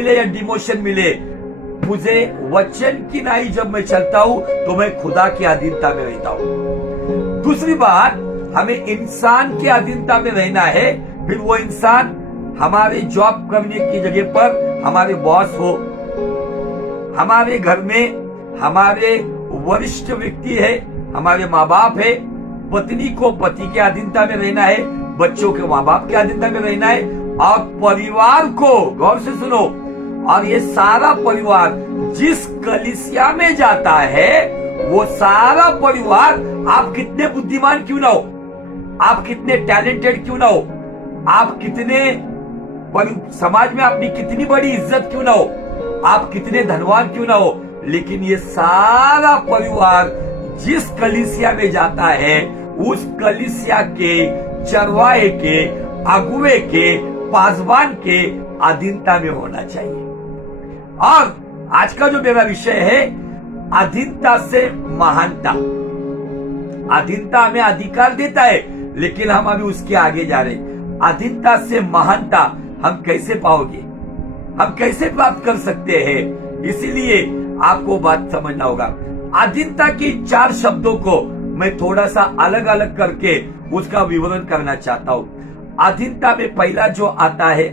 मिले या डिमोशन मिले, मुझे वचन की नाई जब मैं चलता हूं तो मैं खुदा की अधीनता में रहता हूं। दूसरी बात, हमें इंसान की अधीनता में रहना है। फिर वो इंसान हमारे जॉब करने की जगह पर हमारे बॉस हो, हमारे घर में हमारे वरिष्ठ व्यक्ति है, हमारे माँ बाप है, पत्नी को पति के अधीनता में रहना है, बच्चों के माँ बाप के अधीनता में रहना है, और परिवार को, गौर से सुनो, और ये सारा परिवार जिस कलीसिया में जाता है वो सारा परिवार, आप कितने बुद्धिमान क्यों ना हो, आप कितने टैलेंटेड क्यों ना हो, आप कितने समाज में अपनी कितनी बड़ी इज्जत क्यों ना हो, आप कितने धनवान क्यों ना हो, लेकिन ये सारा परिवार जिस कलीसिया में जाता है उस कलीसिया के चरवाहे के, अगुवे के, पासवान के अधीनता में होना चाहिए। और आज का जो मेरा विषय है, अधीनता से महानता। अधीनता हमें अधिकार देता है, लेकिन हम अभी उसके आगे जा रहे हैं। अधीनता से महानता हम कैसे पाओगे, हम कैसे प्राप्त कर सकते हैं, इसीलिए आपको बात समझना होगा। अधीनता की 4 शब्दों को मैं थोड़ा सा अलग अलग करके उसका विवरण करना चाहता हूं। अधीनता में पहला जो आता है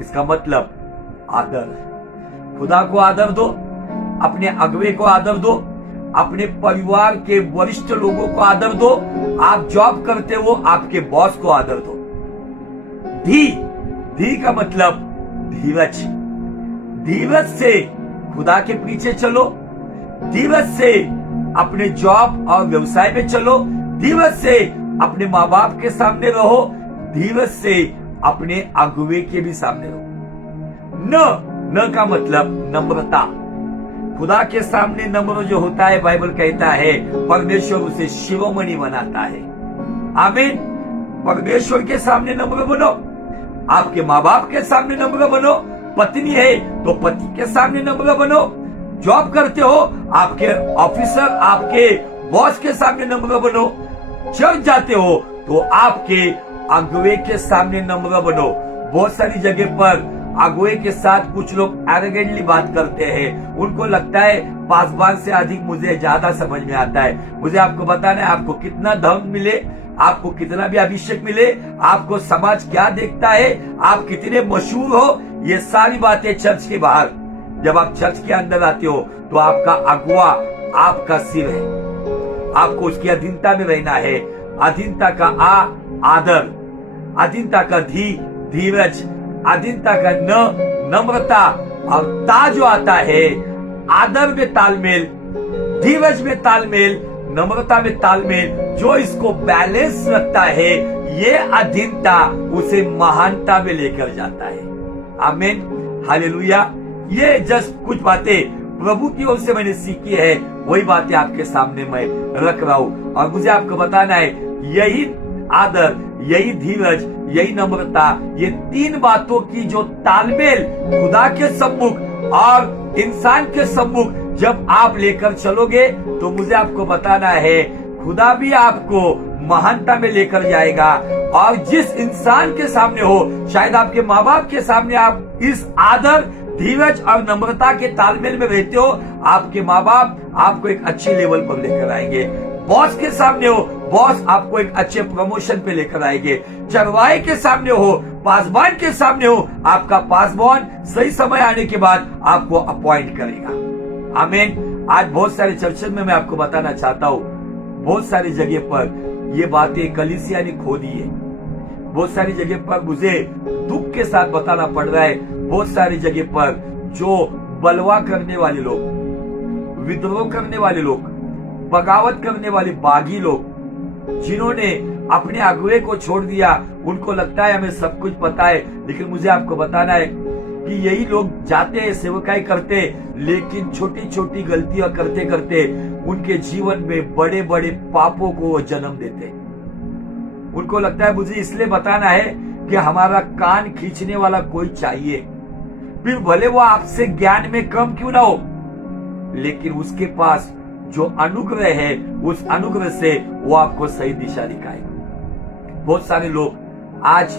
इसका मतलब आदर। खुदा को आदर दो, अपने अगुवे को आदर दो, अपने परिवार के वरिष्ठ लोगों को आदर दो, आप जॉब करते हो आपके बॉस को आदर दो। धी का मतलब धीरज। धीरज से खुदा के पीछे चलो, धीरज से अपने जॉब और व्यवसाय में चलो, धीरज से अपने माँ बाप के सामने रहो, धीरज से अपने अगुवे के भी सामने रहो। न का मतलब नम्रता। खुदा के सामने नम्र जो होता है, बाइबल कहता है परमेश्वर उसे शिरोमणि बनाता है। आमीन। परमेश्वर के सामने नम्र बनो, आपके माँ बाप के सामने नम्र बनो, पत्नी है तो पति के सामने नम्र बनो, जॉब करते हो आपके ऑफिसर, आपके बॉस के सामने नम्र बनो, चर्च जाते हो तो आपके अगुवे के सामने नम्र बनो। बहुत सारी जगह पर अगुवे के साथ कुछ लोग एरोगेंटली बात करते हैं, उनको लगता है पासवान से अधिक मुझे ज्यादा समझ में आता है। मुझे आपको बताना है, आपको कितना धन मिले, आपको कितना भी अभिषेक मिले, आपको समाज क्या देखता है, आप कितने मशहूर हो, ये सारी बातें चर्च के बाहर। जब आप चर्च के अंदर आते हो तो आपका अगुवा आपका सिर है, आपको उसकी अधीनता में रहना है। अधीनता का आदर, अधीनता का धीरज, अधीनता का नम्रता, और ता जो आता है आदर में तालमेल, धीरज में तालमेल, नम्रता में तालमेल, जो इसको बैलेंस रखता है, ये अधीनता उसे महानता में लेकर जाता है। आमीन, हालेलुया। ये जस्ट कुछ बातें प्रभु की ओर से मैंने सीखी है, वही बातें आपके सामने मैं रख रहा हूँ। और मुझे आपको बताना है, यही आदर, यही धीरज, यही नम्रता, ये 3 बातों की जो तालमेल खुदा के सम्मुख और इंसान के सम्मुख जब आप लेकर चलोगे, तो मुझे आपको बताना है खुदा भी आपको महानता में लेकर जाएगा। और जिस इंसान के सामने हो, शायद आपके माँ बाप के सामने आप इस आदर, धीरज और नम्रता के तालमेल में रहते हो, आपके माँ बाप आपको एक अच्छे लेवल पर लेकर आएंगे। बॉस के सामने हो, बॉस आपको एक अच्छे प्रमोशन पे लेकर आएंगे। चरवाहे के सामने हो, पासवान के सामने हो, आपका पासवान सही समय आने के बाद आपको अपॉइंट करेगा। आमीन। आज बहुत सारे चर्चों में मैं आपको बताना चाहता हूँ, बहुत सारी जगह पर ये बातें कलीसिया ने खो दी है। बहुत सारी जगह पर मुझे दुख के साथ बताना पड़ रहा है, बहुत सारी जगह पर जो बलवा करने वाले लोग, विद्रोह करने वाले लोग, बगावत करने वाले बागी लोग, जिन्होंने अपने अगुवे को छोड़ दिया, उनको लगता है हमें सब कुछ पता है। लेकिन मुझे आपको बताना है कि यही लोग जाते हैं, सेवकाई करते, लेकिन छोटी छोटी गलतियां करते करते उनके जीवन में बड़े बड़े पापों को वो जन्म देते। उनको लगता है मुझे इसलिए बताना है कि हमारा कान खींचने वाला कोई चाहिए, फिर भले वो आपसे ज्ञान में कम क्यों ना हो, लेकिन उसके पास जो अनुग्रह है, उस अनुग्रह से वो आपको सही दिशा दिखाएगा। बहुत सारे लोग आज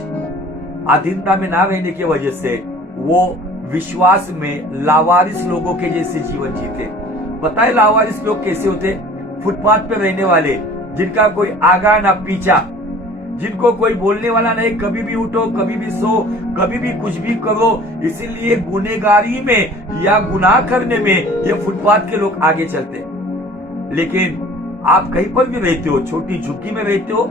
अधीनता में ना रहने की वजह से वो विश्वास में लावारिस लोगों के जैसे जीवन जीते। पता है लावारिस लोग कैसे होते? फुटपाथ पे रहने वाले, जिनका कोई आगा ना पीछा, जिनको कोई बोलने वाला नहीं, कभी भी उठो, कभी भी सो, कभी भी कुछ भी करो। इसीलिए गुनेगारी में या गुनाह करने में ये फुटपाथ के लोग आगे चलते। लेकिन आप कहीं पर भी रहते हो, छोटी झुग्गी में रहते हो,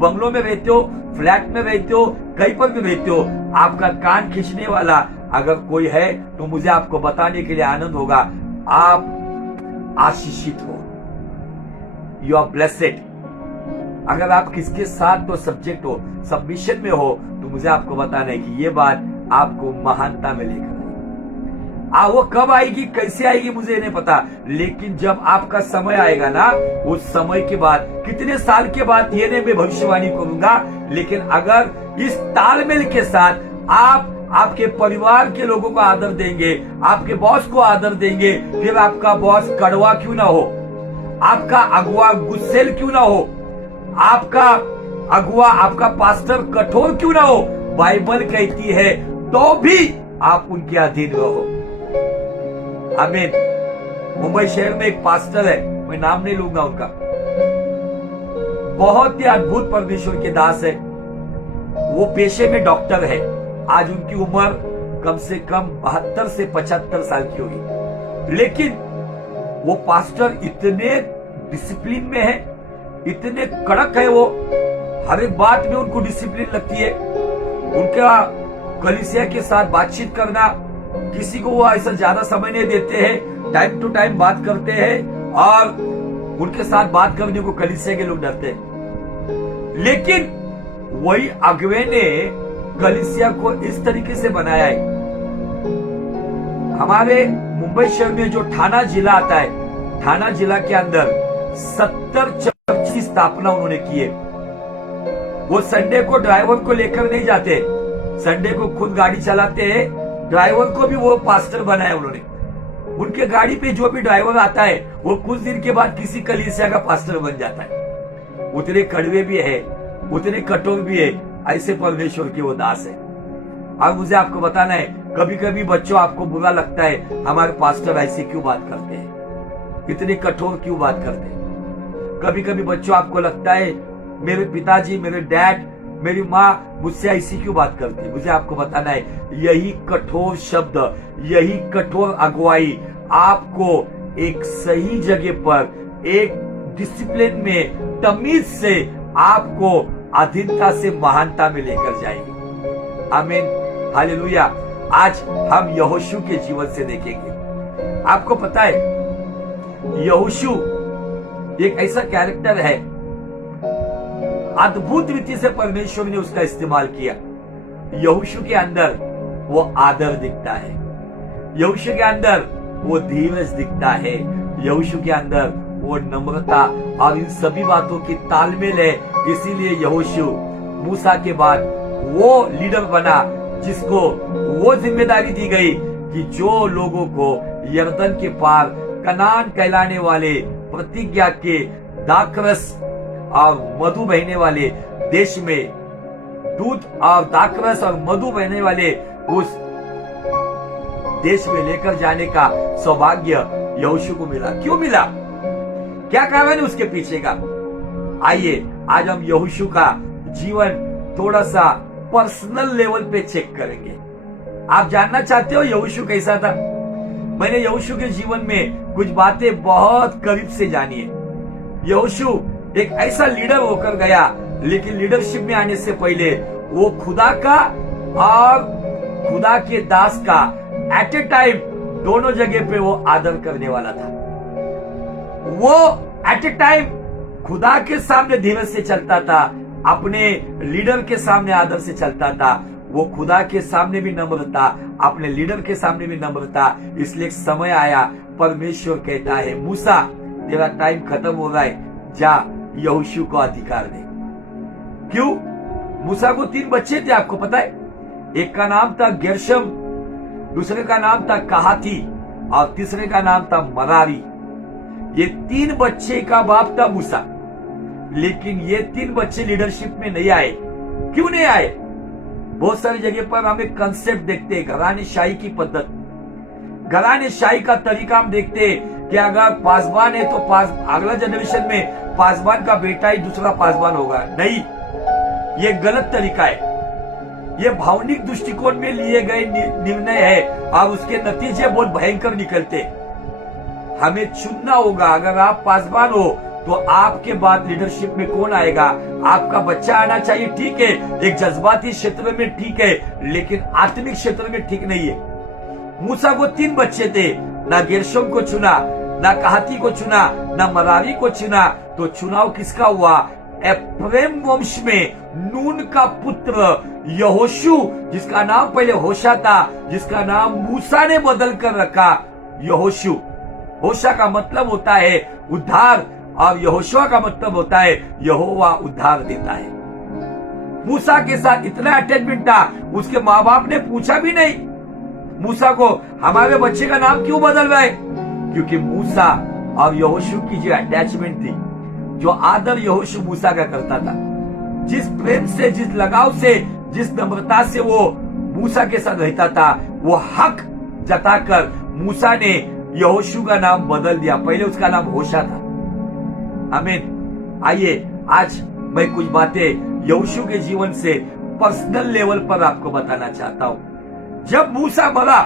बंगलों में रहते हो, फ्लैट में रहते हो, कहीं पर भी रहते हो, आपका कान खींचने वाला अगर कोई है तो मुझे आपको बताने के लिए आनंद होगा, आप आशीषित हो, यू आर ब्लेसेड। अगर आप किसके साथ तो सब्जेक्ट हो, सबमिशन में हो, तो मुझे आपको बताना है कि ये बात आपको महानता में लेकर वो कब आएगी, कैसे आएगी, मुझे नहीं पता। लेकिन जब आपका समय आएगा ना, उस समय के बाद कितने साल के बाद ये नहीं मैं भविष्यवाणी करूंगा, लेकिन अगर इस तालमेल के साथ आप आपके परिवार के लोगों को आदर देंगे, आपके बॉस को आदर देंगे, फिर आपका बॉस कड़वा क्यों ना हो, आपका अगुआ गुस्सेल क्यों ना हो, आपका अगुआ, आपका पास्टर कठोर क्यों ना हो, बाइबल कहती है तो भी आप उनके अधीन रहो। आमीन। मुंबई शहर में एक पास्टर है, मैं नाम नहीं लूंगा उनका, बहुत ही अद्भुत परमेश्वर के दास है। वो पेशे में डॉक्टर है। आज उनकी उम्र कम से कम 72 से 75 साल की होगी, लेकिन वो पास्टर इतने डिसिप्लिन में है, इतने कड़क है, वो हर एक बात में उनको डिसिप्लिन लगती है। उनका कलीसिया के साथ बातचीत करना, किसी को वो ऐसा ज्यादा समय नहीं देते हैं, टाइम टू टाइम बात करते हैं, और उनके साथ बात करने को कलीसिया के लोग डरते हैं। लेकिन वही अगुवे ने कलीसिया को इस तरीके से बनाया है। हमारे मुंबई शहर में जो ठाणा जिला आता है, ठाणा जिला के अंदर 70 चर्च की स्थापना उन्होंने की है। वो संडे को ड्राइवर को लेकर नहीं जाते, संडे को खुद गाड़ी चलाते हैं, ड्राइवर को भी वो पास्टर बनाया उन्होंने। उनके गाड़ी पे जो भी ड्राइवर आता है वो कुछ दिन के बाद किसी कलीसिया का पास्टर बन जाता है। उतने कड़वे भी है, उतने कठोर भी है, ऐसे परमेश्वर के वो दास है। अब मुझे आपको बताना है, कभी कभी बच्चों आपको बुरा लगता है हमारे पास्टर ऐसे क्यों बात करते हैं, इतने कठोर क्यों बात करते हैं। कभी कभी बच्चों आपको लगता है मेरे पिताजी, मेरे डैड, मेरी माँ मुझसे ऐसी क्यों बात करती। मुझे आपको बताना है, यही कठोर शब्द, यही कठोर अगुवाई आपको एक सही जगह पर, एक डिसिप्लिन में, तमीज से आपको अधीनता से महानता में लेकर जाएगी। आमीन, हालेलुया। आज हम यहोशू के जीवन से देखेंगे। आपको पता है यहोशू एक ऐसा कैरेक्टर है, अद्भुत रीति से परमेश्वर ने उसका इस्तेमाल किया। यहोशू के अंदर वो आदर दिखता है, यहोशू के अंदर वो धीरज दिखता है, यहोशू के अंदर वो नम्रता, और इन सभी बातों की तालमेल है। इसीलिए यहोशू मूसा के बाद वो लीडर बना जिसको वो जिम्मेदारी दी गई कि जो लोगों को यरदन के पार कनान कहलाने वाले प्रतिज्ञा के दाखरस और मधु बहने वाले देश में, दूध और दाखरस और मधु बहने वाले उस देश में लेकर जाने का सौभाग्य यहोशू को मिला। क्यों मिला, क्या कारण है उसके पीछे का? आइए आज हम यहोशू का जीवन थोड़ा सा पर्सनल लेवल पे चेक करेंगे। आप जानना चाहते हो यहोशू कैसा था? मैंने यहोशू के जीवन में कुछ बातें बहुत करीब से जानी है। यहोशू एक ऐसा लीडर होकर गया, लेकिन लीडरशिप में आने से पहले वो खुदा का और खुदा के दास का एट ए टाइम दोनों जगह पे वो आदर करने वाला था। वो एट ए टाइम खुदा के सामने धीरज से चलता था, अपने लीडर के सामने आदर से चलता था। वो खुदा के सामने भी नम्र था, अपने लीडर के सामने भी नम्र था। इसलिए एक समय आया, परमेश्वर कहता है मूसा तेरा टाइम खत्म हो रहा है, जा यहोशू को अधिकार दे। क्यों? मूसा को 3 बच्चे थे, आपको पता है। एक का नाम था गेर्शम, दूसरे का नाम था कहाती और तीसरे का नाम था मरारी। ये 3 बच्चे का बाप था मूसा। लेकिन ये 3 बच्चे लीडरशिप में नहीं आए। क्यों नहीं आए? बहुत सारी जगह पर हम एक कंसेप्ट देखते हैं, घरानेशाही की पद्धत, घरानेशाही का तरीका हम देखते हैं कि अगर पासवान है तो अगला जनरेशन में पासवान का बेटा ही दूसरा पासवान होगा। नहीं, ये गलत तरीका है। ये भावनिक दृष्टिकोण में लिए गए निर्णय है और उसके नतीजे बहुत भयंकर निकलते। हमें चुनना होगा। अगर आप पासवान हो तो आपके बाद लीडरशिप में कौन आएगा? आपका बच्चा आना चाहिए, ठीक है, एक जज्बाती क्षेत्र में ठीक है, लेकिन आत्मिक क्षेत्र में ठीक नहीं है। मूसा को 3 बच्चे थे, ना गेर्शोम को चुना, ना कहाती को चुना, ना मरारी को चुना। तो चुनाव किसका हुआ? एफ्रेम वंश में नून का पुत्र यहोशू, जिसका नाम पहले होशा था, जिसका नाम मूसा ने बदल कर रखा यहोशू। होशा का मतलब होता है उद्धार और यहोशुआ का मतलब होता है यहोवा उद्धार देता है। मूसा के साथ इतना अटैचमेंट था, उसके माँ बाप ने पूछा भी नहीं मूसा को हमारे बच्चे का नाम क्यों बदल रहा है, क्योंकि मूसा और यहोशू की जो अटैचमेंट थी, जो आदर यहोशू मूसा का करता था, जिस प्रेम से, जिस लगाव से, जिस नम्रता से वो मूसा के साथ रहता था, वो हक जताकर मूसा ने यहोशू का नाम बदल दिया। पहले उसका नाम होशा था। आमीन। आइए आज मैं कुछ बातें यहोशू के जीवन से पर्सनल लेवल पर आपको बताना चाहता हूं। जब मूसा मरा,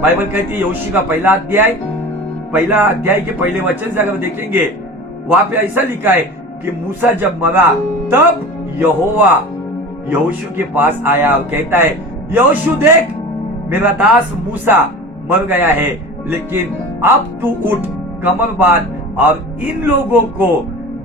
बाइबल कहती है यहोशू का पहला अध्याय के पहले वचन से अगर देखेंगे, वहां पे ऐसा लिखा है कि मूसा जब मरा तब यहोवा यहोशू के पास आया और कहता है, यहोशू देख, मेरा दास मूसा मर गया है, लेकिन अब तू उठ, कमर बांध और इन लोगों को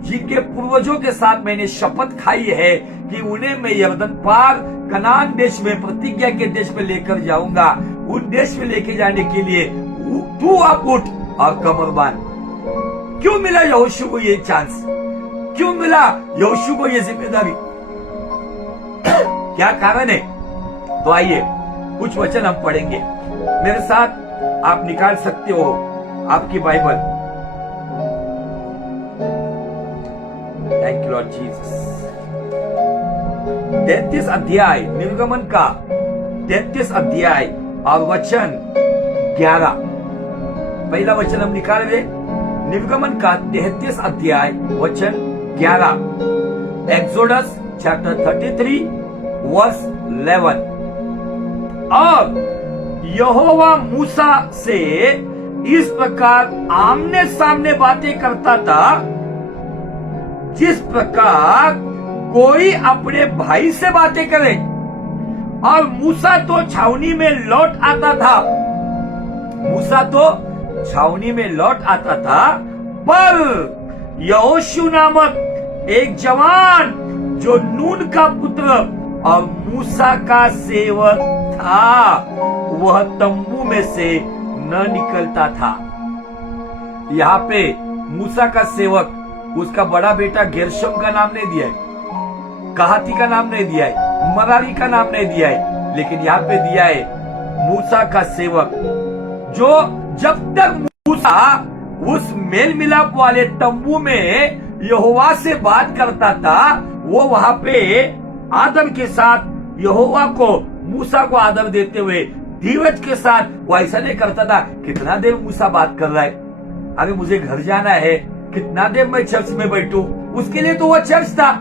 जिनके पूर्वजों के साथ मैंने शपथ खाई है कि उन्हें मैं यरदन पार कनान देश में, प्रतिज्ञा के देश में लेकर जाऊंगा, उन देश में लेके जाने के लिए तू अब उठ और कमर बांध। क्यों मिला यहोशू को ये चांस? क्यों मिला यहोशू को ये जिम्मेदारी? क्या कारण है? तो आइए कुछ वचन हम पढ़ेंगे। मेरे साथ आप निकाल सकते हो आपकी Bible. Thank you Lord Jesus. 33 अध्याय, निर्गमन का 33 अध्याय और वचन 11। पहला वचन हम निकाल रहे, निर्गमन का 33 अध्याय वचन 11। Exodus chapter 33 verse 11। और यहोवा मूसा से इस प्रकार आमने सामने बातें करता था, जिस प्रकार कोई अपने भाई से बातें करे। और मूसा तो छावनी में लौट आता था, मूसा तो छावनी में लौट आता था, पर यहोशू नामक एक जवान जो नून का पुत्र और मूसा का सेवक था, वह तंबू में से न निकलता था। यहाँ पे मूसा का सेवक, उसका बड़ा बेटा गेर्शोम का नाम नहीं दिया है, कहाती का नाम नहीं दिया है, मरारी का नाम नहीं दिया है, लेकिन यहाँ पे दिया है मूसा का सेवक, जो जब तक मूसा उस मेल मिलाप वाले तंबू में यहोवा से बात करता था, वो वहां पे आदर के साथ यहोवा को, मूसा को आदर देते हुए धीरज के साथ वो ऐसा नहीं करता था, कितना देर मूसा बात कर रहा है, अरे मुझे घर जाना है, कितना देर मैं चर्च में बैठूं, उसके लिए तो वो चर्च था।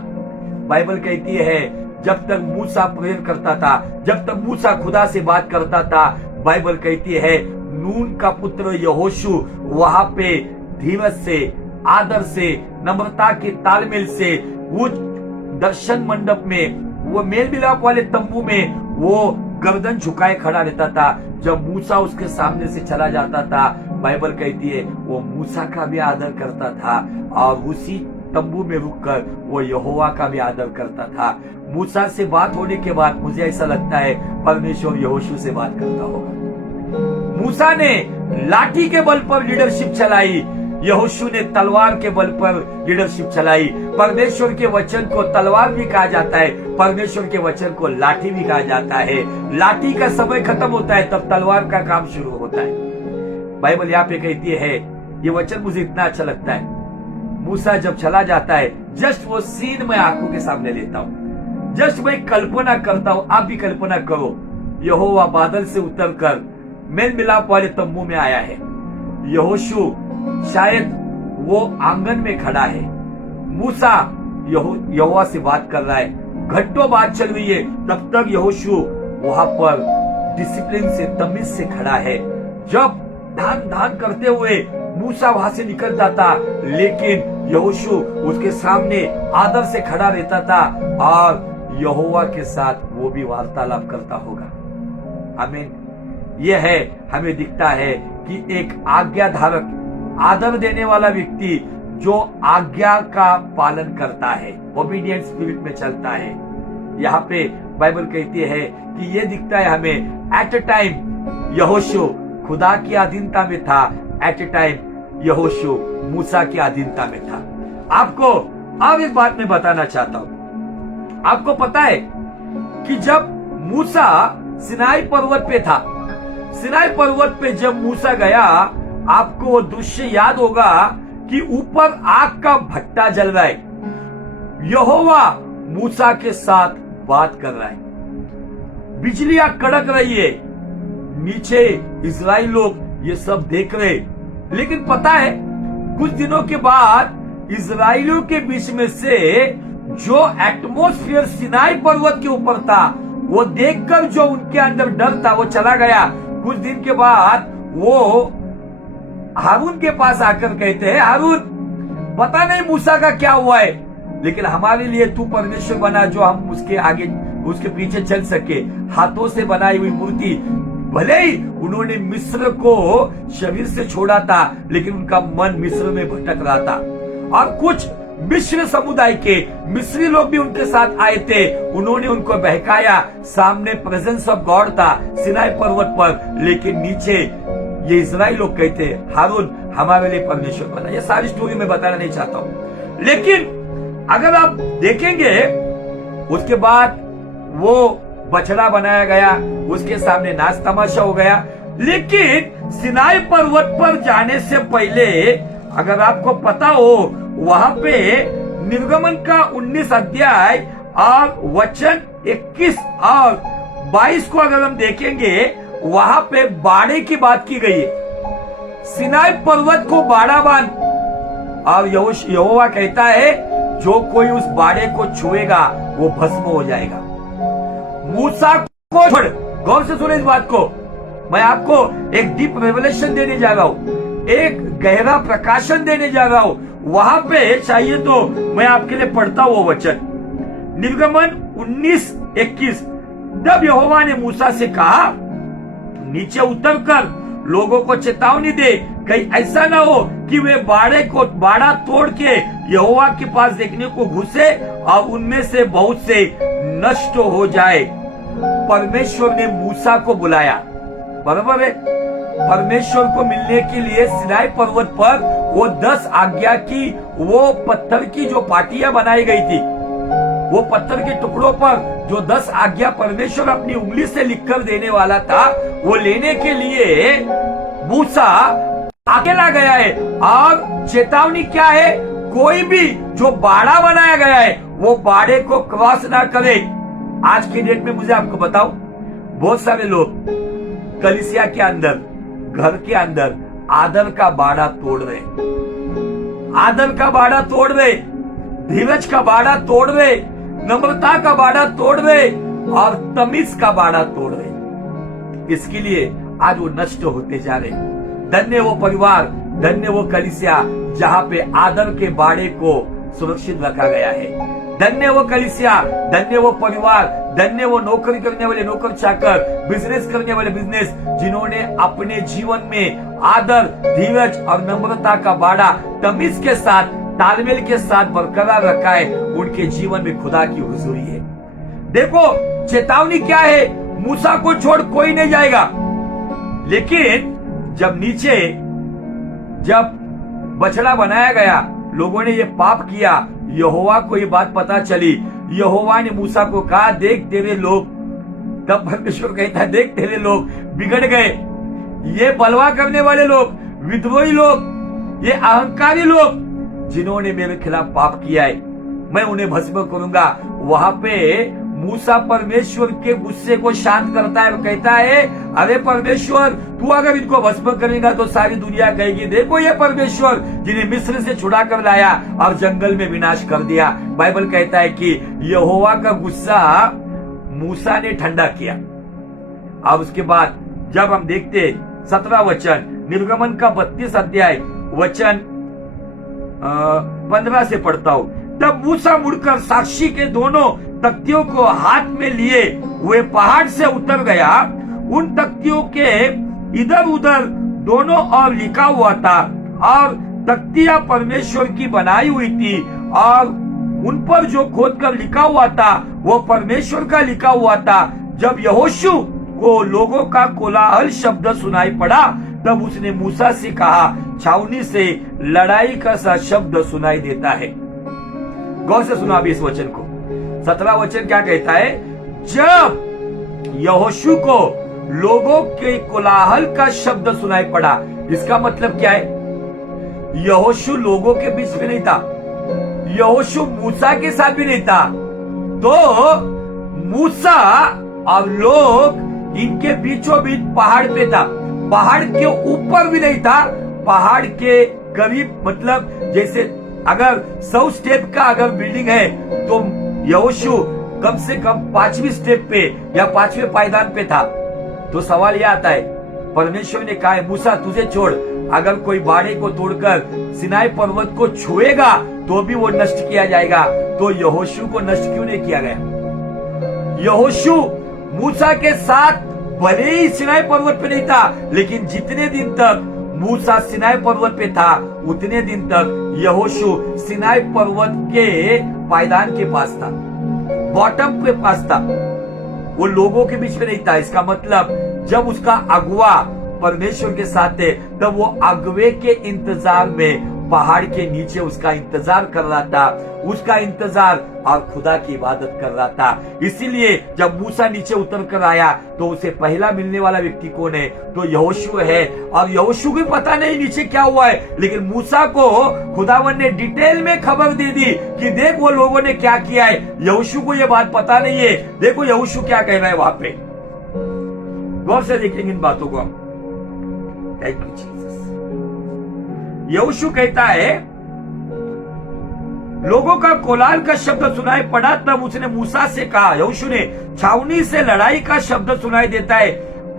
बाइबल कहती है जब तक मूसा प्रेयर करता था, जब तक मूसा खुदा से बात करता था, बाइबल कहती है नून का पुत्र यहोशू वहां पे धीरज से, आदर से, नम्रता के तालमेल से वो दर्शन मंडप में, वो मेल मिलाप वाले तंबू में वो गर्दन झुकाए खड़ा रहता था। जब मूसा उसके सामने से चला जाता था, बाइबल कहती है वो मूसा का भी आदर करता था और उसी तंबू में रुककर वो यहोवा का भी आदर करता था। मूसा से बात होने के बाद मुझे ऐसा लगता है परमेश्वर यहोशू से बात करता होगा। मूसा ने लाठी के बल पर लीडरशिप चलाई, यहोशू ने तलवार के बल पर लीडरशिप चलाई। परमेश्वर के वचन को तलवार भी कहा जाता है, परमेश्वर के वचन को लाठी भी कहा जाता है। लाठी का समय खत्म होता है तब तलवार का काम शुरू होता है। बाइबल यहाँ पे कहती है, ये वचन मुझे इतना अच्छा लगता है, मूसा जब चला जाता है, जस्ट वो सीन मैं आंखों के सामने लेता हूँ। जस्ट मैं कल्पना करता हूं, आप भी कल्पना करो, यहोवा बादल से उतरकर मेल मिलाप वाले तंबू में आया है। यहोशू शायद वो आंगन में खड़ा है। मूसा यहोवा से बात कर रहा है। घंटों बात चल रही है, तब तक यहोशू वहां पर डिसिप्लिन से, तमीज से खड़ा है। जब धान धान करते हुए मूसा वहां से निकल जाता, लेकिन यहोशू उसके सामने आदर से खड़ा रहता था और यहोवा के साथ वो भी वार्तालाप करता होगा। आमीन। यह है, हमें दिखता है कि एक आज्ञाधारक, आदर देने वाला व्यक्ति जो आज्ञा का पालन करता है, ओबीडियंट स्पिरिट में चलता है। यहाँ पे बाइबल कहती है कि ये दिखता है हमें, एट अ टाइम यहोशू खुदा की अधीनता में था, एट अ टाइम यहोशू मूसा की अधीनता में था। आपको अब इस बात में बताना चाहता हूं, आपको पता है कि जब मूसा सिनाई पर्वत पे था, सिनाई पर्वत पे जब मूसा गया, आपको वो दृश्य याद होगा कि ऊपर आग का भट्टा जल रहा है, यहोवा मूसा के साथ बात कर रहा है, बिजलियां कड़क रही है, नीचे इजराइल लोग ये सब देख रहे। लेकिन पता है, कुछ दिनों के बाद इजराइलियों के बीच में से जो एटमॉस्फेयर सिनाई पर्वत के ऊपर था, वो देखकर जो उनके अंदर डर था वो चला गया। कुछ दिन के बाद वो हारून के पास आकर कहते हैं, हारून पता नहीं मूसा का क्या हुआ है, लेकिन हमारे लिए तू परमेश्वर बना जो हम उसके आगे, उसके पीछे चल सके। हाथों से बनाई हुई मूर्ति, भले ही उन्होंने मिस्र को शरीर से छोड़ा था, लेकिन उनका मन मिस्र में भटक रहा था। और कुछ मिस्र समुदाय के मिस्री लोग भी उनके साथ आए थे, उन्होंने उनको बहकाया। सामने प्रेजेंस ऑफ गॉड था सिनाई पर्वत पर, लेकिन नीचे ये इजराइल लोग कहते हैं, हारून हमारे लिए परमेश्वर बना। ये सारी स्टोरी मैं बताना नहीं चाहता हूं, लेकिन अगर आप देखेंगे, उसके बाद वो बछड़ा बनाया गया, उसके सामने नाच तमाशा हो गया। लेकिन सिनाई पर्वत पर जाने से पहले, अगर आपको पता हो, वहां पे निर्गमन का 19 अध्याय और वचन 21 और 22 को अगर हम देखेंगे, वहां पे बाड़े की बात की गई है। सिनाई पर्वत को बाड़ा बांध, और यहोवा कहता है जो कोई उस बाड़े को छुएगा वो भस्म हो जाएगा। मूसा को छोड़, गौर से सुने इस बात को, मैं आपको एक डीप रेवलेशन देने जा रहा हूं, एक गहरा प्रकाशन देने जा रहा हूं। वहां पे चाहिए तो मैं आपके लिए पढ़ता हूं वो वचन, निर्गमन 19:21। तब यहोवा ने मूसा से कहा, नीचे उतरकर लोगों को चेतावनी दे, कहीं ऐसा ना हो कि वे बाड़ा तोड़ के यहोवा के पास देखने को घुसे और उनमें से बहुत से नष्ट हो जाए। परमेश्वर ने मूसा को बुलाया, बराबर है। परमेश्वर को मिलने के लिए सिनाई पर्वत पर वो 10 आज्ञा की, वो पत्थर की जो पाटियां बनाई गई थी, वो पत्थर के टुकड़ों पर जो 10 आज्ञा परमेश्वर अपनी उंगली से लिखकर देने वाला था, वो लेने के लिए मूसा अकेला गया है। और चेतावनी क्या है, कोई भी जो बाड़ा बनाया गया है वो बाड़े को क्रॉस ना करे। आज के डेट में मुझे आपको बताऊं, बहुत सारे लोग कलीसिया के अंदर, घर के अंदर आदर का बाड़ा तोड़ रहे, आदर का बाड़ा तोड़ रहे, धीरज का बाड़ा तोड़ रहे, नम्रता का बाड़ा तोड़ रहे और तमीज का बाड़ा तोड़ रहे। इसके लिए आज वो नष्ट होते जा रहे। धन्य वो परिवार, धन्य वो कलीसिया जहां पे आदर के बाड़े को सुरक्षित रखा गया है। धन्य वो कलीसिया, धन्य वो परिवार, धन्य वो नौकरी करने वाले नौकर चाकर, बिजनेस करने वाले बिजनेस, जिन्होंने अपने जीवन में आदर, धीरज और नम्रता का बाड़ा तमीज के साथ, तालमेल के साथ बरकरार रखा है। उनके जीवन में खुदा की हुजूरी है। देखो चेतावनी क्या है, मूसा को छोड़ कोई नहीं जाएगा। लेकिन जब नीचे, जब बछड़ा बनाया गया, लोगों ने ये पाप किया, यहोवा को ये बात पता चली। यहोवा ने मूसा को कहा, देख तेरे लोग, तब परमेश्वर कहता है, देख तेरे लोग बिगड़ गए, ये बलवा करने वाले लोग, विद्रोही लोग, ये अहंकारी लोग, जिन्होंने मेरे खिलाफ पाप किया है, मैं उन्हें भस्म करूंगा। वहां पे मूसा परमेश्वर के गुस्से को शांत करता है, कहता है अरे परमेश्वर तू अगर इनको भस्म करेगा तो सारी दुनिया कहेगी देखो ये परमेश्वर जिन्हें मिस्र से छुड़ा कर लाया और जंगल में विनाश कर दिया। बाइबल कहता है कि यहोवा का गुस्सा मूसा ने ठंडा किया। अब उसके बाद जब हम देखते 17 वचन, निर्गमन का 32 अध्याय वचन 15 से पढ़ता हूं। तब मूसा मुड़कर साक्षी के दोनों तख्तियों को हाथ में लिए हुए पहाड़ से उतर गया। उन तख्तियों के इधर उधर दोनों ओर लिखा हुआ था और तख्तियां परमेश्वर की बनाई हुई थी और उन पर जो खोदकर लिखा हुआ था वो परमेश्वर का लिखा हुआ था। जब यहोशू को लोगों का कोलाहल शब्द सुनाई पड़ा तब उसने मूसा से कहा छावनी से लड़ाई का सा शब्द सुनाई देता है। गौर से सुना अभी इस वचन को। 17 वचन क्या कहता है? जब यहोशू को लोगों के कोलाहल का शब्द सुनाई पड़ा, इसका मतलब क्या है? यहोशू लोगों के बीच में नहीं था, यहोशू मूसा के साथ भी नहीं था, तो मूसा और लोग इनके बीचों बीच पहाड़ पे था। पहाड़ के ऊपर भी नहीं था, पहाड़ के करीब, मतलब जैसे अगर 100 स्टेप का अगर बिल्डिंग है तो यहोशू कम से कम 5वीं स्टेप पे या 5वें पायदान पे था। तो सवाल यह आता है, परमेश्वर ने कहा है मूसा तुझे छोड़, अगर कोई बाड़े को तोड़कर सिनाई पर्वत को छुएगा तो भी वो नष्ट किया जाएगा, तो यहोशू को नष्ट क्यों नहीं किया गया? यहोशू मूसा के साथ भले ही सिनाई पर्वत पे नहीं था, लेकिन जितने दिन तक मूसा सिनाई पर्वत पे था उतने दिन तक यहोशू सिनाई पर्वत के पायदान के पास था, बॉटम के पास था, वो लोगों के बीच में नहीं था। इसका मतलब जब उसका अगुआ परमेश्वर के साथ है तब वो अगुवे के इंतजार में पहाड़ के नीचे उसका इंतजार कर रहा था, उसका इंतजार और खुदा की इबादत कर रहा था। इसीलिए जब मूसा नीचे उतर कर आया तो उसे पहला मिलने वाला व्यक्ति कौन है? तो यहोशू है। और यहोशू को पता नहीं नीचे क्या हुआ है, लेकिन मूसा को खुदावन ने डिटेल में खबर दे दी कि देख वो लोगों ने क्या किया है। यहोशू को ये बात पता नहीं है, देखो यहोशू क्या कह रहा है वहां पे। गौर से देखेंगे इन बातों को हम। Thank you Jesus. यहोशू कहता है लोगों का कोलाहल का शब्द सुनाई पड़ा, तब उसने मूसा से कहा, यहोशू ने छावनी से लड़ाई का शब्द सुनाई देता है।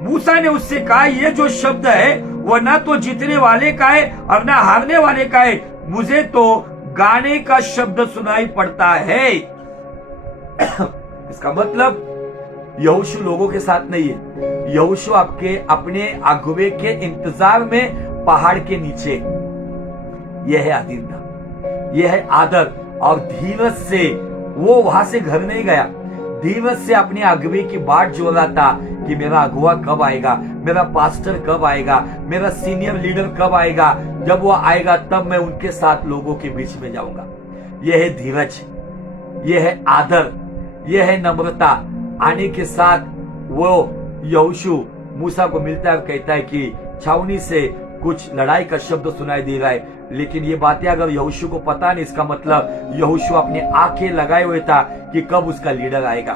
मूसा ने उससे कहा ये जो शब्द है वो ना तो जीतने वाले का है और ना हारने वाले का है, मुझे तो गाने का शब्द सुनाई पड़ता है। इसका मतलब यहोशू लोगों के साथ नहीं है, यहोशू आपके अपने अगुवे के इंतजार में पहाड़ के नीचे। यह है आदीनता, यह है आदर। और धीरज से वो वहां से घर नहीं गया, धीरज से अपने अगुवे की बाट जोड़ रहा था कि मेरा अगुआ कब आएगा, मेरा पास्टर कब आएगा, मेरा सीनियर लीडर कब आएगा। जब वो आएगा तब मैं उनके साथ लोगों के बीच में जाऊंगा। यह है धीरज, यह है आदर, यह है नम्रता। आने के साथ वो यहोशू मूसा को मिलता है, कहता है कि छावनी से कुछ लड़ाई का शब्द सुनाई दे रहा है। लेकिन ये बातें अगर यहोशू को पता नहीं, इसका मतलब यहोशू अपने आंखें लगाए हुए था कि कब उसका लीडर आएगा।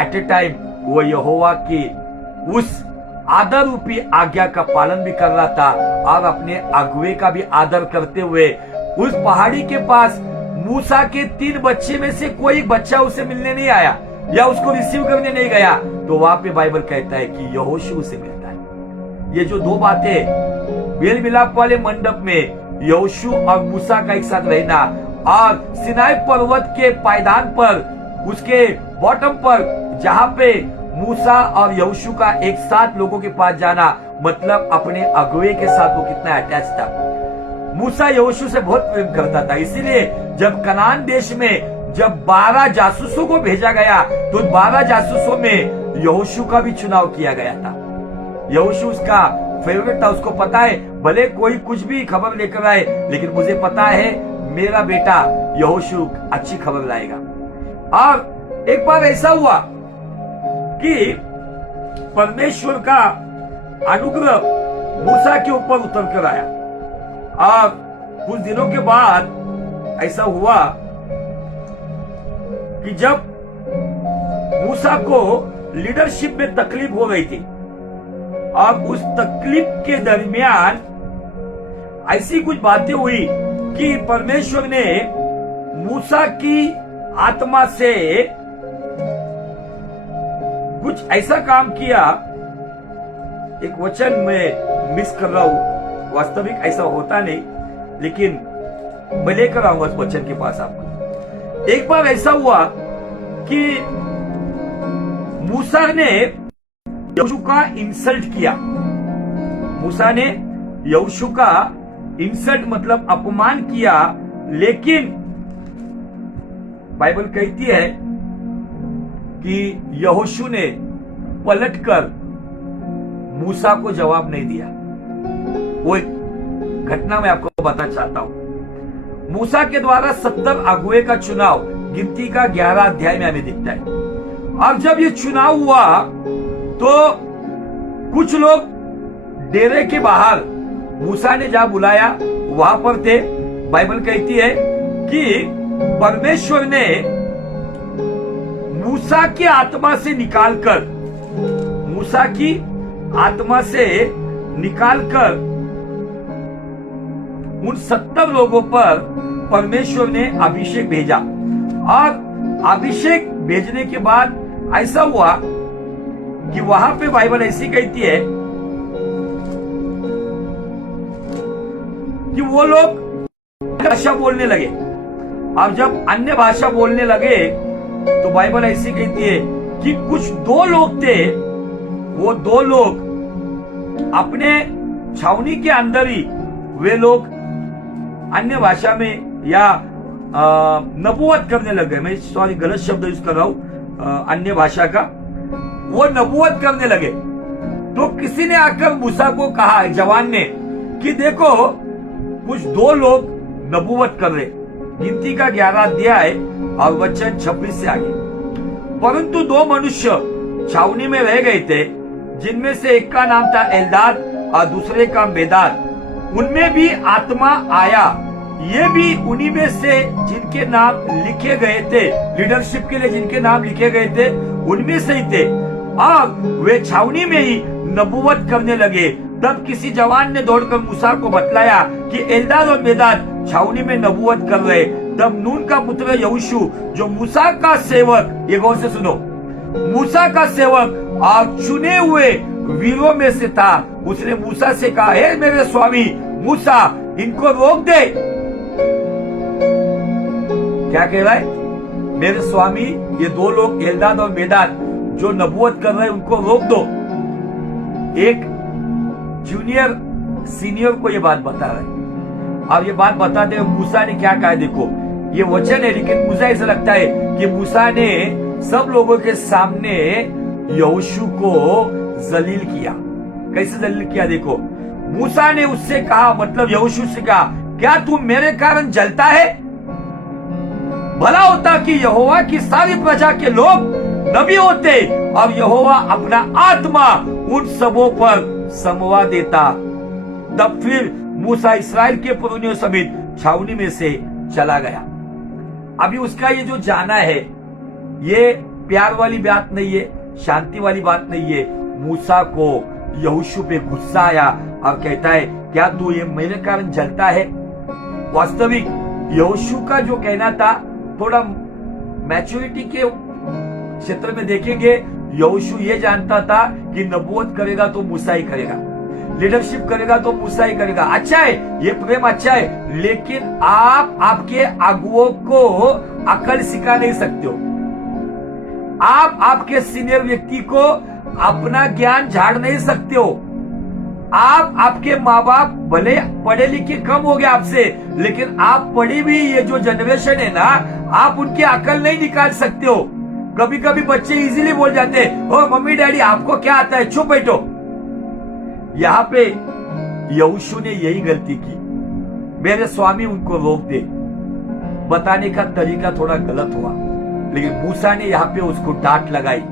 एट ए टाइम वो यहोवा की उस आदर रूपी आज्ञा का पालन भी कर रहा था और अपने अगुवे का भी आदर करते हुए उस पहाड़ी के पास मूसा के 3 बच्चे में से कोई बच्चा उसे मिलने नहीं आया या उसको रिसीव करने नहीं गया। तो वहां पे बाइबल कहता है कि यहोशू उसे मिलता है। ये जो 2 बातें, मेल मिलाप वाले मंडप में यहोशू और मूसा का एक साथ रहना और सिनाई पर्वत के पायदान पर उसके बॉटम पर जहां पे मूसा और यहोशू का एक साथ लोगों के पास जाना, मतलब अपने अगुवे के साथ वो कितना अटैच था। मूसा यहोशू से बहुत प्रेम करता था, इसीलिए जब कनान देश में जब 12 जासूसों को भेजा गया तो 12 जासूसों में यहोशू का भी चुनाव किया गया था। यहोशू उसका फेवरेट था, उसको पता है भले कोई कुछ भी खबर लेकर आए, लेकिन मुझे पता है मेरा बेटा यहोशू अच्छी खबर लाएगा। और एक बार ऐसा हुआ कि परमेश्वर का अनुग्रह मूसा के ऊपर उतर कर आया और कुछ दिनों के बाद ऐसा हुआ कि जब मूसा को लीडरशिप में तकलीफ हो गई थी और उस तकलीफ के दरमियान ऐसी कुछ बातें हुई कि परमेश्वर ने मूसा की आत्मा से कुछ ऐसा काम किया। एक वचन में मिस कर रहा हूं, वास्तविक ऐसा होता नहीं, लेकिन मैं लेकर आऊंगा उस वचन के पास आपको। एक बार ऐसा हुआ कि मूसा ने यहोशू का इंसल्ट किया। मूसा ने यहोशू का इंसल्ट मतलब अपमान किया, लेकिन बाइबल कहती है कि यहोशू ने पलटकर मूसा को जवाब नहीं दिया। वो एक घटना मैं आपको बताना चाहता हूं। मूसा के द्वारा 70 अगुए का चुनाव गिनती का 11 अध्याय में हमें दिखता है। अब जब ये चुनाव हुआ तो कुछ लोग डेरे के बाहर मूसा ने जहां बुलाया वहां पर थे। बाइबल कहती है कि परमेश्वर ने मूसा की आत्मा से निकालकर उन 70 लोगों पर परमेश्वर ने अभिषेक भेजा। और अभिषेक भेजने के बाद ऐसा हुआ कि वहां पे बाइबल ऐसी कहती है कि वो लोग भाषा बोलने लगे। अब जब अन्य भाषा बोलने लगे तो बाइबल ऐसी कहती है कि कुछ 2 लोग थे, वो 2 लोग अपने छावनी के अंदर ही वे लोग अन्य भाषा में या नबूवत करने लगे। मैं सॉरी गलत शब्द यूज कर रहा हूं, अन्य भाषा का। वो नबूवत करने लगे। तो किसी ने आकर मूसा को कहा, जवान ने, कि देखो कुछ 2 लोग नबूवत कर रहे। गिनती का 11 अध्याय और वचन 26 से आगे। परंतु 2 मनुष्य छावनी में रह गए थे, जिनमें से एक का नाम था एल्दाद और दूसरे का मेदाद। उनमें भी आत्मा आया, ये भी उन्हीं में से जिनके नाम लिखे गए थे, लीडरशिप के लिए जिनके नाम लिखे गए थे उनमें से ही थे। अब वे छावनी में ही नबूवत करने लगे। तब किसी जवान ने दौड़कर मूसा को बतलाया कि एल्दाद और मेदाद छावनी में नबूवत कर रहे। तब नून का पुत्र यहोशू, जो मूसा का सेवक, ये गौर से सुनो, मूसा का सेवक और चुने हुए वीरों में से था, उसने मूसा से कहा, हे मेरे स्वामी मूसा, इनको रोक दे। क्या कह रहा है? मेरे स्वामी, ये 2 लोग एल्दाद और मेदाद जो नबूवत कर रहे हैं, उनको रोक दो। एक जूनियर सीनियर को ये बात बता रहा है। अब ये बात बताते हुए मूसा ने क्या कहा, देखो ये वचन है, लेकिन मुझे ऐसा लगता है कि मूसा ने सब लोगों के सामने यहोशू को जलील किया। कैसे जलील किया? देखो, मूसा ने उससे कहा, मतलब यहोशू से कहा, क्या तू मेरे कारण जलता है? भला होता कि यहोवा की सारी प्रजा के लोग नबी होते और यहोवा अपना आत्मा उन सबों पर समवा देता। तब फिर मूसा इस्राएल के पुरनियों समेत छावनी में से चला गया। अभी उसका ये जो जाना है, ये प्यार वाली बात नहीं है, शांति वाली बात नहीं है। मूसा को यहोशू पे गुस्सा आया और कहता है, क्या तू ये मेरे कारण जलता है? वास्तविक यहोशू का जो कहना था, थोड़ा मैच्योरिटी के क्षेत्र में देखेंगे, यहोशू ये जानता था कि नबूवत करेगा तो मूसा ही करेगा, लीडरशिप करेगा तो मूसा ही करेगा। अच्छा है, ये प्रेम अच्छा है, लेकिन आप आपके अगुओं को अकल सिखा नहीं सकते हो। आप आपके सीनियर व्यक्ति को अपना ज्ञान झाड़ नहीं सकते हो। आप आपके माँ बाप भले पढ़े लिखे कम हो गए आपसे, लेकिन आप पढ़ी भी ये जो जनरेशन है ना, आप उनकी अकल नहीं निकाल सकते हो। कभी कभी बच्चे इजीली बोल जाते हैं, ओ मम्मी डैडी आपको क्या आता है, चुप बैठो। यहाँ पे यहोशू ने यही गलती की। मेरे स्वामी उनको रोक दे। बताने का तरीका थोड़ा गलत हुआ, लेकिन मूसा ने यहाँ पे उसको डांट लगाई।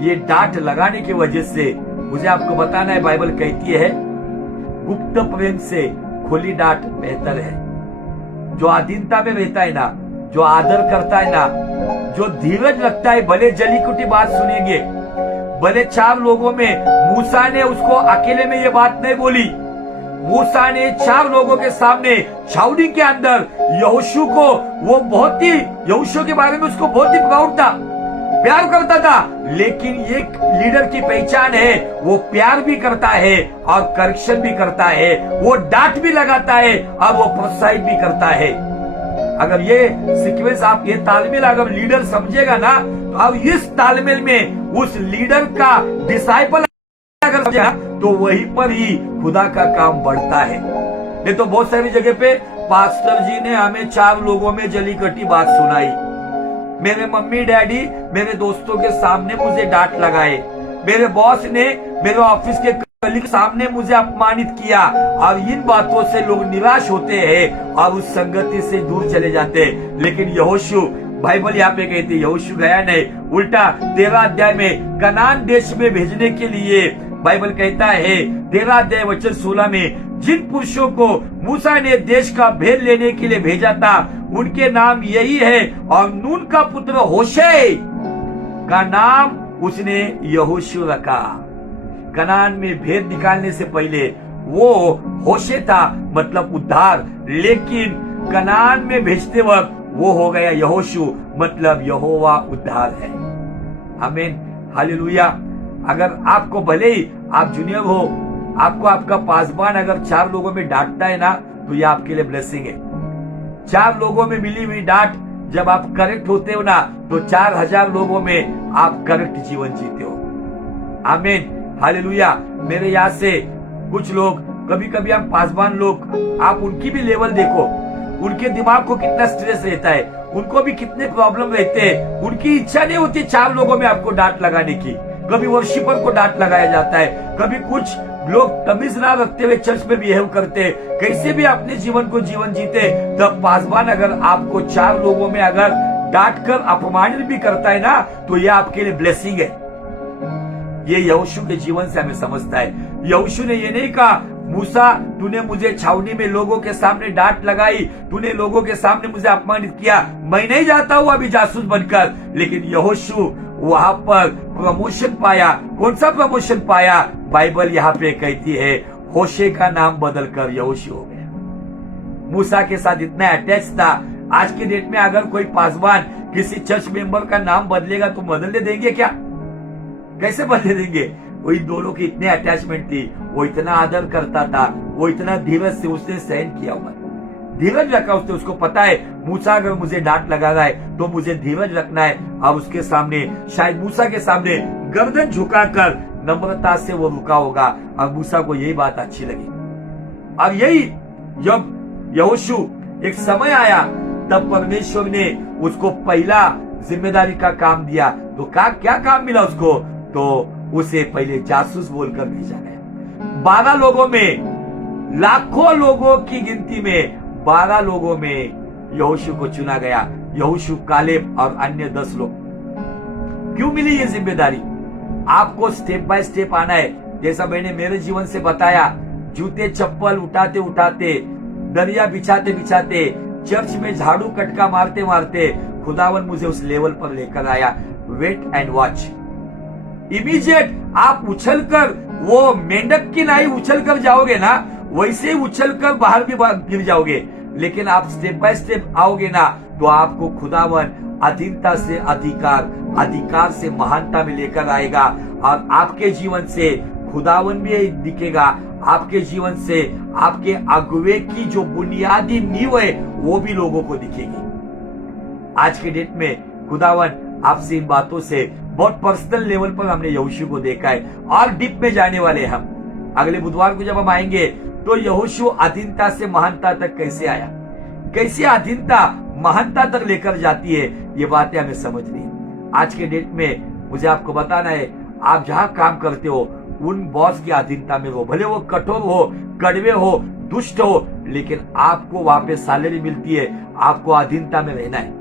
ये डांट लगाने की वजह से मुझे आपको बताना है, बाइबल कहती है गुप्त प्रेम से खुली डांट बेहतर है। जो अधीनता में रहता है ना, जो आदर करता है ना, जो धीरज रखता है, भले जली कुटी बात सुनेंगे, भले 4 लोगों में मूसा ने उसको अकेले में ये बात नहीं बोली, मूसा ने 4 लोगों के सामने छावनी के अंदर यहोशू को, वो बहुत ही यहोशू के बारे में उसको बहुत ही प्राउड था, प्यार करता था। लेकिन एक लीडर की पहचान है, वो प्यार भी करता है और करेक्शन भी करता है, वो डांट भी लगाता है और वो प्रोत्साहित भी करता है। अगर ये सीक्वेंस आप, ये तालमेल अगर लीडर समझेगा ना, तो अब इस तालमेल में उस लीडर का डिसाइपल अगर समझेगा तो वहीं पर ही खुदा का काम बढ़ता है। नहीं तो बहुत सारी जगह पे पास्टर जी ने हमें 4 लोगों में जली कटी बात सुनाई, मेरे मम्मी डैडी मेरे दोस्तों के सामने मुझे डांट लगाए, मेरे बॉस ने मेरे ऑफिस के कलीग के सामने मुझे अपमानित किया, और इन बातों से लोग निराश होते हैं और उस संगति से दूर चले जाते हैं। लेकिन यहोशू, बाइबल यहाँ पे कहती है, यहोशू गया नहीं, उल्टा 13 अध्याय में कनान देश में भेजने के लिए बाइबल कहता है 13 अध्याय वचन 16 में, जिन पुरुषों को मूसा ने देश का भेद लेने के लिए भेजा था उनके नाम यही है, और नून का पुत्र होशे का नाम उसने यहोशू रखा। कनान में भेद निकालने से पहले वो होशे था, मतलब उद्धार, लेकिन कनान में भेजते वक्त वो हो गया यहोशू, मतलब यहोवा उद्धार है। आमीन, हालेलुया। अगर आपको भले ही आप जूनियर हो, आपको आपका पासवान अगर 4 लोगों में डांटता है ना, तो ये आपके लिए ब्लेसिंग है। 4 लोगों में मिली हुई डांट जब आप करेक्ट होते हो ना, तो 4000 लोगों में आप करेक्ट जीवन जीते हो। आमीन, हालेलुया। मेरे यहाँ से कुछ लोग, कभी कभी हम पासवान लोग, आप उनकी भी लेवल देखो, उनके दिमाग को कितना स्ट्रेस रहता है, उनको भी कितने प्रॉब्लम रहते हैं, उनकी इच्छा नहीं होती 4 लोगों में आपको डांट लगाने की। कभी वर्शिपर को डांट लगाया जाता है, कभी कुछ लोग तमीज ना रखते हुए चर्च में बिहेव करते, कैसे भी अपने जीवन को जीवन जीते। तब पासवान अगर आपको 4 लोगों में अगर डांट कर अपमानित भी करता है ना, तो यह आपके लिए ब्लेसिंग है। ये यहोशू के जीवन से हमें समझता है। यहोशू ने ये नहीं कहा, मूसा तूने मुझे छावनी में लोगों के सामने डांट लगाई, तूने लोगों के सामने मुझे अपमानित किया, मैं नहीं जाता हूँ अभी जासूस बनकर। लेकिन यहोशू वहां पर प्रमोशन पाया। कौन सा प्रमोशन पाया? बाइबल यहाँ पे कहती है होशे का नाम बदलकर यहोशू हो गया। मूसा के साथ इतना अटैच था। आज के डेट में अगर कोई पासवान किसी चर्च मेंबर का नाम बदलेगा तो बदलने देंगे क्या? कैसे बदले देंगे? वही दोनों की इतने अटैचमेंट थी, वो इतना आदर करता था, वो इतना धीरज से उसने सहन किया हुआ, धीरज रखा उसने। उसको पता है मूसा अगर मुझे डांट लगा रहा है तो मुझे धीरज रखना है। अब उसके सामने, शायद मूसा के सामने गर्दन झुकाकर नम्रता से वो रुका होगा। अब मूसा को यही बात अच्छी लगी। अब यही जब यहोशू एक समय आया, तब परमेश्वर ने उसको पहला जिम्मेदारी का काम दिया। तो क्या काम मिला उसको? तो उसे पहले जासूस बोलकर भेजा गया। 12 लोगों में, लाखों लोगों की गिनती में 12 लोगों में यहोशू को चुना गया। यहोशू, कालेब और अन्य 10 लोग। क्यों मिली ये जिम्मेदारी? आपको स्टेप बाय स्टेप आना है। जैसा मैंने मेरे जीवन से बताया, जूते चप्पल उठाते उठाते, दरिया बिछाते बिछाते, चर्च में झाड़ू कटका मारते मारते खुदावन मुझे उस लेवल पर लेकर आया। Wait and watch. इमीडिएट आप उछलकर, वो मेंढक की नाई उछलकर जाओगे ना, वैसे ही उछलकर बाहर भी गिर जाओगे। लेकिन आप स्टेप बाय स्टेप आओगे ना, तो आपको खुदावन अधीनता से अधिकार, अधिकार से महानता में लेकर आएगा। और आपके जीवन से खुदावन भी दिखेगा। आपके जीवन से आपके अगुवे की जो बुनियादी नींव है वो भी लोगों को दिखेगी। आज के डेट में खुदावन आपसे इन बातों से बहुत पर्सनल लेवल पर हमने यहोशू को देखा है, और डीप में जाने वाले हम। अगले बुधवार को जब हम आएंगे तो यहोशू अधीनता से महानता तक कैसे आया, कैसे अधीनता महानता तक लेकर जाती है, ये बातें हमें समझनी है। आज के डेट में मुझे आपको बताना है, आप जहां काम करते हो उन बॉस की अधीनता में हो, भले वो कठोर हो, कड़वे हो, दुष्ट हो, लेकिन आपको वहां पे सैलरी मिलती है। आपको अधीनता में रहना है,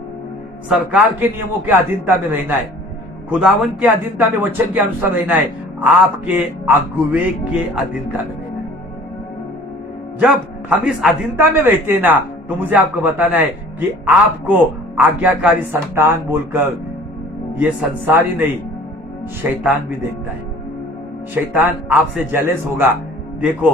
सरकार के नियमों के अधीनता में रहना है, खुदावन के अधीनता में, वचन के अनुसार रहना है, आपके अगुवे के अधीनता में रहना है। जब हम इस अधीनता में रहते हैं ना, तो मुझे आपको बताना है कि आपको आज्ञाकारी संतान बोलकर ये संसार ही नहीं, शैतान भी देखता है। शैतान आपसे जेलस होगा, देखो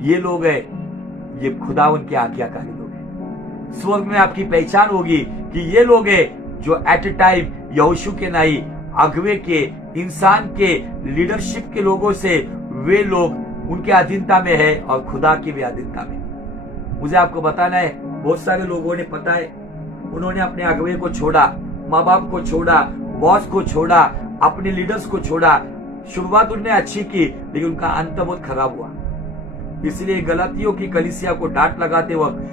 ये लोग हैं, ये खुदावन के आज्ञाकारी लोग हैं। स्वर्ग में आपकी पहचान होगी कि ये लोग हैं जो एट ए टाइम यहोशू के नाई, अगुवे के, इंसान के, लीडरशिप के लोगों से वे लोग उनके अधीनता में है और खुदा की भी अधीनता में। मुझे आपको बताना है, बहुत सारे लोगों ने पता है उन्होंने अपने अगुवे को छोड़ा, माँ बाप को छोड़ा, बॉस को छोड़ा, अपने लीडर्स को छोड़ा। शुरुआत उन्होंने अच्छी की लेकिन उनका अंत बहुत खराब हुआ। इसलिए गलातियों की कलीसिया को डांट लगाते वक्त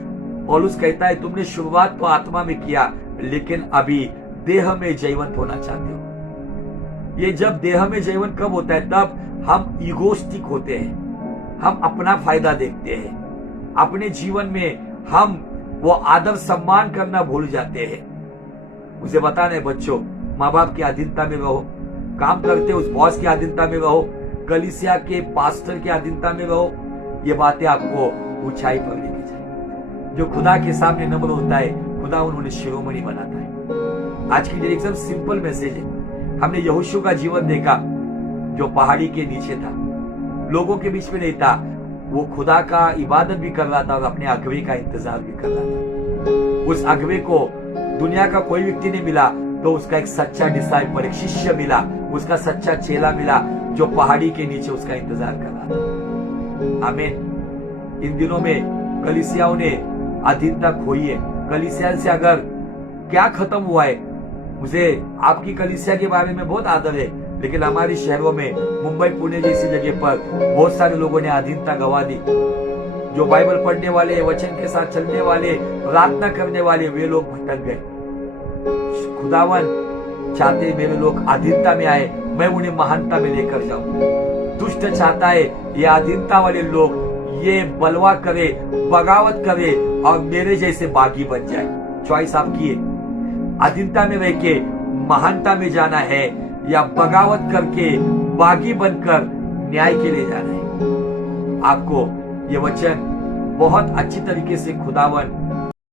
पौलुस कहता है, तुमने शुरुआत तो आत्मा में किया लेकिन अभी देह में जयवंत होना चाहते हो। ये जब देह में जयवंत कब होता है? तब हम ईगोस्टिक होते हैं, हम अपना फायदा देखते हैं, अपने जीवन में हम वो आदर सम्मान करना भूल जाते हैं। मुझे बताना है बच्चों, माँ बाप की अधीनता में रहो, काम करते उस बॉस की अधीनता में रहो, कलीसिया के पास्टर की अधीनता में रहो। ये बातें आपको ऊंचाई पर लेके जाए। जो खुदा के सामने नम्र होता है, खुदा उन्हें शिरोमणि बनाता है। आज की एकदम सिंपल मैसेज है। हमने यहोशू का जीवन देखा जो पहाड़ी के नीचे था, लोगों के बीच में नहीं था, वो खुदा का इबादत भी कर रहा था और अपने अगुवे का इंतजार भी कर रहा था। उस अगुवे को दुनिया का कोई व्यक्ति नहीं मिला तो उसका एक सच्चा डिसाइपल, एक शिष्य मिला, उसका सच्चा चेला मिला जो पहाड़ी के नीचे उसका इंतजार कर रहा था। आमीन। इन दिनों में कलीसियाओं ने अधीनता खोई है। कलीसिया से अगर क्या खत्म हुआ है, मुझे आपकी कलीसिया के बारे में बहुत आदर है, लेकिन हमारे शहरों में मुंबई पुणे जैसी जगह पर बहुत सारे लोगों ने अधीनता गंवा दी। जो बाइबल पढ़ने वाले, वचन के साथ चलने वाले, प्रार्थना करने वाले, वे लोग भटक गए। खुदावन चाहते मेरे लोग अधीनता में आए, मैं उन्हें महानता में लेकर जाऊं। दुष्ट चाहता है ये अधीनता वाले लोग ये बलवा करे, बगावत करे और मेरे जैसे बागी बन जाए। चॉइस आपकी है, अधीनता में रह के महानता में जाना है या बगावत करके बागी बनकर न्याय के लिए जाना है। आपको ये वचन बहुत अच्छी तरीके से खुदावन